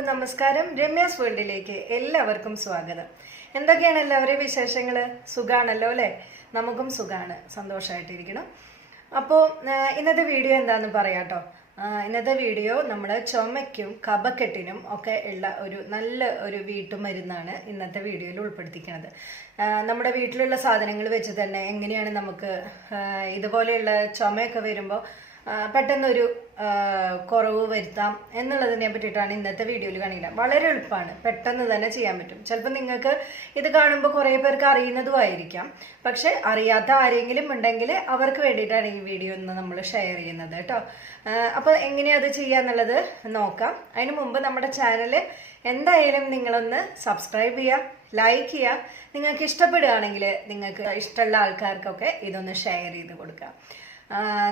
എല്ലാവർക്കും നമസ്കാരം. രമ്യാസ് വേൾഡിലേക്ക് എല്ലാവർക്കും സ്വാഗതം. എന്തൊക്കെയാണ് എല്ലാവരുടെയും വിശേഷങ്ങൾ? സുഖാണല്ലോ അല്ലേ? നമുക്കും സുഖാണ്, സന്തോഷമായിട്ടിരിക്കണം. അപ്പോൾ ഇന്നത്തെ വീഡിയോ എന്താണെന്ന് പറയാട്ടോ. ഇന്നത്തെ വീഡിയോ നമ്മൾ ചുമയ്ക്കും കഫക്കെട്ടിനും ഒക്കെ ഉള്ള ഒരു നല്ല ഒരു വീട്ടുമരുന്നാണ് ഇന്നത്തെ വീഡിയോയിൽ ഉൾപ്പെടുത്തിക്കുന്നത്. നമ്മുടെ വീട്ടിലുള്ള സാധനങ്ങൾ വെച്ച് തന്നെ എങ്ങനെയാണ് നമുക്ക് ഇതുപോലെയുള്ള ചുമയൊക്കെ വരുമ്പോൾ പെട്ടെന്നൊരു കുറവ് വരുത്താം എന്നുള്ളതിനെ പറ്റിയിട്ടാണ് ഇന്നത്തെ വീഡിയോയിൽ കാണിക്കുന്നത്. വളരെ എളുപ്പമാണ്, പെട്ടെന്ന് തന്നെ ചെയ്യാൻ പറ്റും. ചിലപ്പോൾ നിങ്ങൾക്ക് ഇത് കാണുമ്പോൾ കുറേ പേർക്ക് അറിയുന്നതുമായിരിക്കാം, പക്ഷെ അറിയാത്ത ആരെങ്കിലും ഉണ്ടെങ്കിൽ അവർക്ക് വേണ്ടിയിട്ടാണ് ഈ വീഡിയോ ഇന്ന് നമ്മൾ ഷെയർ ചെയ്യുന്നത് കേട്ടോ. അപ്പോൾ എങ്ങനെയാണ് അത് ചെയ്യാന്നുള്ളത് നോക്കാം. അതിന് മുമ്പ് നമ്മുടെ ചാനൽ എന്തായാലും നിങ്ങളൊന്ന് സബ്സ്ക്രൈബ് ചെയ്യുക, ലൈക്ക് ചെയ്യുക. നിങ്ങൾക്ക് ഇഷ്ടപ്പെടുകയാണെങ്കിൽ നിങ്ങൾക്ക് ഇഷ്ടമുള്ള ആൾക്കാർക്കൊക്കെ ഇതൊന്ന് ഷെയർ ചെയ്ത് കൊടുക്കുക.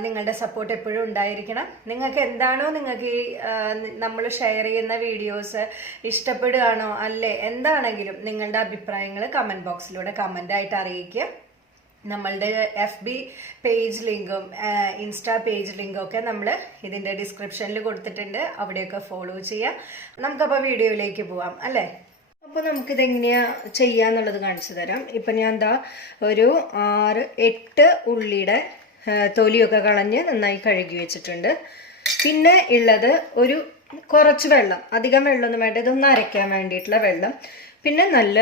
നിങ്ങളുടെ സപ്പോർട്ട് എപ്പോഴും ഉണ്ടായിരിക്കണം. നിങ്ങൾക്ക് എന്താണോ നിങ്ങൾക്ക് ഈ നമ്മൾ ഷെയർ ചെയ്യുന്ന വീഡിയോസ് ഇഷ്ടപ്പെടുകയാണോ അല്ലേ എന്താണെങ്കിലും നിങ്ങളുടെ അഭിപ്രായങ്ങൾ കമൻറ്റ് ബോക്സിലൂടെ കമൻ്റായിട്ട് അറിയിക്കുക. നമ്മളുടെ FB പേജ് ലിങ്കും ഇൻസ്റ്റാ പേജ് ലിങ്കും ഒക്കെ നമ്മൾ ഇതിൻ്റെ ഡിസ്ക്രിപ്ഷനിൽ കൊടുത്തിട്ടുണ്ട്. അവിടെയൊക്കെ ഫോളോ ചെയ്യുക. നമുക്കപ്പോൾ വീഡിയോയിലേക്ക് പോവാം അല്ലേ? അപ്പോൾ നമുക്കിതെങ്ങനെയാണ് ചെയ്യാന്നുള്ളത് കാണിച്ചു തരാം. ഇപ്പം ഞാൻ എന്താ ഒരു 6-8 ഉള്ളിയുടെ തൊലിയൊക്കെ കളഞ്ഞ് നന്നായി കഴുകി വെച്ചിട്ടുണ്ട്. പിന്നെ ഉള്ളത് ഒരു കുറച്ച് വെള്ളം, അധികം വെള്ളമൊന്നും വേണ്ട, ഇതൊന്ന് അരയ്ക്കാൻ വേണ്ടിയിട്ടുള്ള വെള്ളം. പിന്നെ നല്ല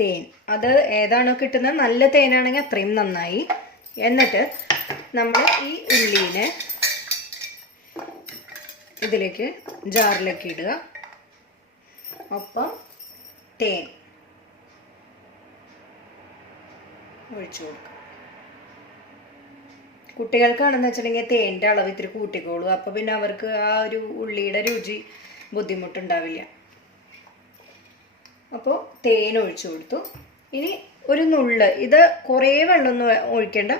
തേൻ, അത് ഏതാണോ കിട്ടുന്നത്, നല്ല തേനാണെങ്കിൽ അത്രയും നന്നായി. എന്നിട്ട് നമ്മൾ ഈ ഉള്ളിനെ ഇതിലേക്ക് ജാറിലേക്ക് ഇടുക. ഒപ്പം തേൻ ഒഴിച്ചു കൊടുക്കുക. കുട്ടികൾക്കാണെന്ന് വെച്ചിട്ടുണ്ടെങ്കിൽ തേൻ്റെ അളവ് ഇത്തിരി കൂട്ടിക്കോളൂ. അപ്പോൾ പിന്നെ അവർക്ക് ആ ഒരു ഉള്ളിയുടെ രുചി ബുദ്ധിമുട്ടുണ്ടാവില്ല. അപ്പോൾ തേൻ ഒഴിച്ചു കൊടുത്തു. ഇനി ഒരു നുള്ള്, ഇത് കുറേ വെള്ളമൊന്നും ഒഴിക്കേണ്ട,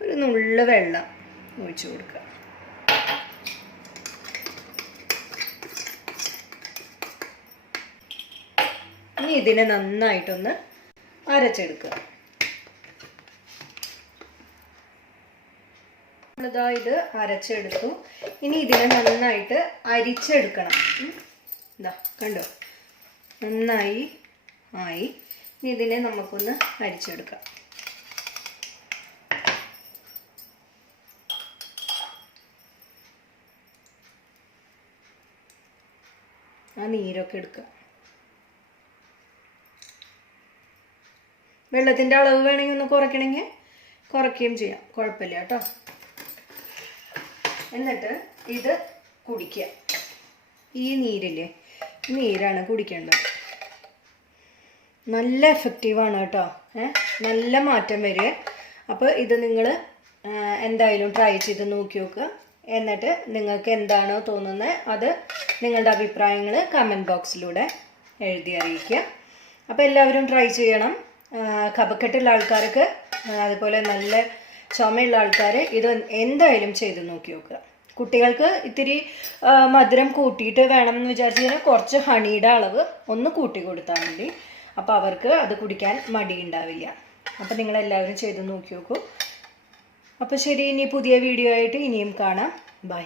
ഒരു നുള്ള് വെള്ളം ഒഴിച്ചു കൊടുക്കുക. ഇനി ഇതിനെ നന്നായിട്ടൊന്ന് അരച്ചെടുക്കുക. ഇത് അരച്ചെടുത്തു. ഇനി ഇതിനെ നന്നായിട്ട് അരിച്ചെടുക്കണം. ഇതാ കണ്ടോ, നന്നായി ആയി. ഇനി ഇതിനെ നമുക്കൊന്ന് അരിച്ചെടുക്കാം. ആ നീരൊക്കെ എടുക്കുക. വെള്ളത്തിൻ്റെ അളവ് വേണമെങ്കിൽ ഒന്ന് കുറയ്ക്കണമെങ്കിൽ കുറയ്ക്കുകയും ചെയ്യാം, കുഴപ്പമില്ല കേട്ടോ. എന്നിട്ട് ഇത് കുടിക്കുക. ഈ നീരില്ലേ, നീരാണ് കുടിക്കേണ്ടത്. നല്ല എഫക്റ്റീവാണ് കേട്ടോ. നല്ല മാറ്റം വരിക. അപ്പോൾ ഇത് നിങ്ങൾ എന്തായാലും ട്രൈ ചെയ്ത് നോക്കി നോക്കുക. എന്നിട്ട് നിങ്ങൾക്ക് എന്താണോ തോന്നുന്നത് അത് നിങ്ങളുടെ അഭിപ്രായങ്ങൾ കമൻറ്റ് ബോക്സിലൂടെ എഴുതി അറിയിക്കുക. അപ്പോൾ എല്ലാവരും ട്രൈ ചെയ്യണം. കഫക്കെട്ടുള്ള ആൾക്കാർക്ക്, അതുപോലെ നല്ല ചുമയുള്ള ആൾക്കാർ ഇത് എന്തായാലും ചെയ്ത് നോക്കി നോക്കുക. കുട്ടികൾക്ക് ഇത്തിരി മധുരം കൂട്ടിയിട്ട് വേണം എന്ന് വിചാരിച്ചു കഴിഞ്ഞാൽ കുറച്ച് ഹണിയുടെ അളവ് ഒന്ന് കൂട്ടി കൊടുത്താൽ മതി. അപ്പോൾ അവർക്ക് അത് കുടിക്കാൻ മടിയുണ്ടാവില്ല. അപ്പോൾ നിങ്ങളെല്ലാവരും ചെയ്ത് നോക്കി നോക്കൂ. അപ്പോൾ ശരി, ഇനി പുതിയ വീഡിയോ ആയിട്ട് ഇനിയും കാണാം. ബൈ.